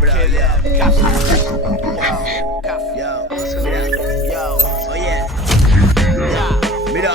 bro, oye, mira,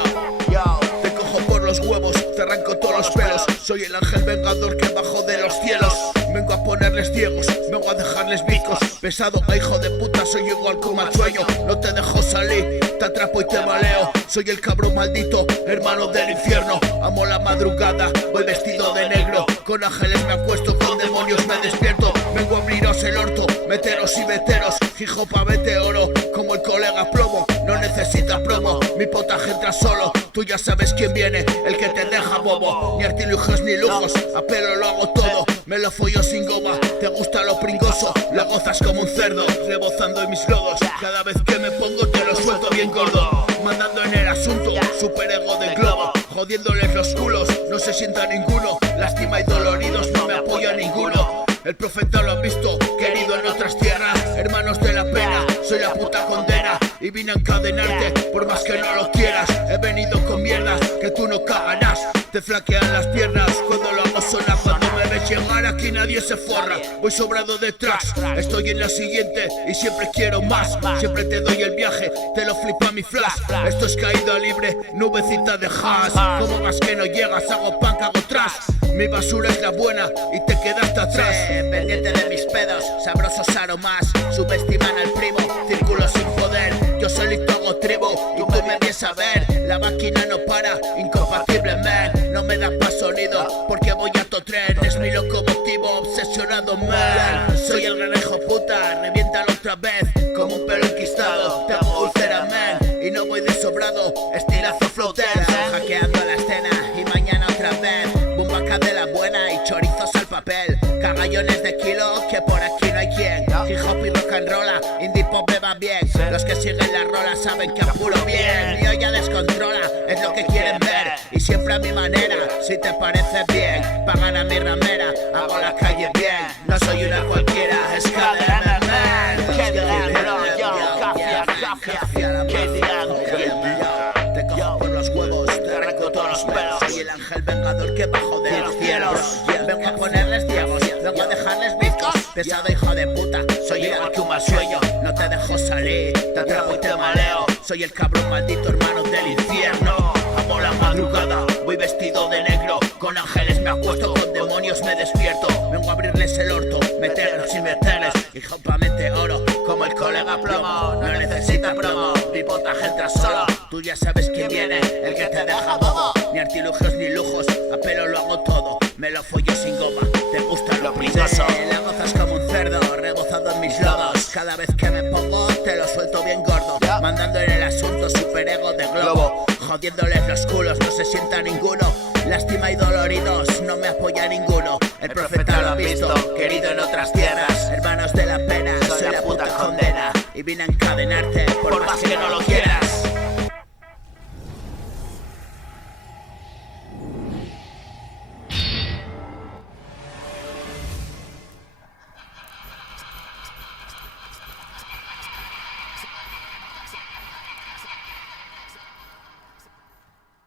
te cojo por los huevos, te arranco todos los pelos. Soy el ángel vengador que bajo de los cielos. Vengo a ponerles ciegos, vengo a dejarles bicos. Pesado, hijo de puta, soy igual como al sueño. No te dejo salir, te atrapo y te maleo. Soy el cabrón maldito, hermano del infierno. Amo la madrugada, voy vestido de negro. Con ángeles me acuesto, con demonios me despierto. Vengo a abriros el orto, meteros y meteros. Hijo pa' meteoro, como el colega plomo. No necesitas promo, mi potaje entra solo. Tú ya sabes quién viene, el que te deja bobo. Ni artilugios ni lujos, a pelo lo hago todo. Me lo follo sin goma, te gusta lo pringoso. La gozas como un cerdo, rebozando en mis logos. Cada vez que me pongo te lo suelto bien gordo. Mandando en el asunto, superego del globo. Jodiéndoles los culos, no se sienta ninguno. Lástima y doloridos, no me apoya ninguno. El profeta lo ha visto, querido en otras tierras. Hermanos de la pena, soy la puta condena. Y vine a encadenarte, por más que no lo quieras. He venido con mierdas, que tú no cagarás. Te flaquean las piernas, cuando lo hago sonar. Cuando me ves llegar aquí nadie se forra. Voy sobrado detrás, estoy en la siguiente y siempre quiero más. Siempre te doy el viaje, te lo flipa mi flash. Esto es caída libre, nubecita de hash. Como vas que no llegas, hago pan, cago tras. Mi basura es la buena y te quedaste atrás. Pendiente de mis pedos, sabrosos aromas. Subestiman al primo, círculo sin poder. Yo solito hago tribu y tú me vienes a ver. La máquina no para, incompatible man. No me da pa' sonido porque voy a tu tren. Es mi locomotivo, obsesionado man. Soy el gran hijo puta, reviéntalo otra vez. Como un pelo enquistado, te hago úlcera man. Y no voy de sobrado, estilazo flow dance. Hackeando la escena y mañana otra vez. Bumbaca de la buena y chorizos al papel. Cagallones de kilo que por aquí no hay quien. Hip hop y rock and roll, indie pop me va bien. Los que siguen la rola saben que apuro bien. Mi olla descontrola, es lo que quieren ver. Y siempre a mi manera, si te parece bien. Pagan a mi ramera, hago la calle bien. No soy una cualquiera, es cadena man. ¿Qué dirán, bro? ¿Qué dirán? Te cojo por los huevos, te arranco todos los pelos. Soy el ángel vengador que bajo de los cielos. Vengo a ponerles ciegos, vengo a dejarles bizcos. Pesado hijo de puta, soy igual que un mal sueño. No te dejo salir, te atrapo y te maleo. Soy el cabrón maldito hermano del infierno. Amo la madrugada, voy vestido de negro. Con ángeles me acuesto, con demonios me despierto. Vengo a abrirles el orto, meterlos y meterles. Hijo pa' oro, como el colega plomo. No necesita promo, mi potaje entra solo. Tú ya sabes quién viene, el que te deja bobo. Ni artilugios ni lujos, a pelo lo hago todo. Me lo follo sin goma, te gusta lo pringoso. La gozas como un cerdo, rebozado en mis lodos. Cada vez que me pongo, te lo suelto bien gordo. Mandando en el asunto, superego de globo. Jodiéndoles los culos, no se sienta ninguno. Lástima y doloridos, no me apoya ninguno. El profeta lo ha visto, querido en otras tierras. Hermanos de la pena, soy la puta condena. Y vine a encadenarte, por más que no lo quieras.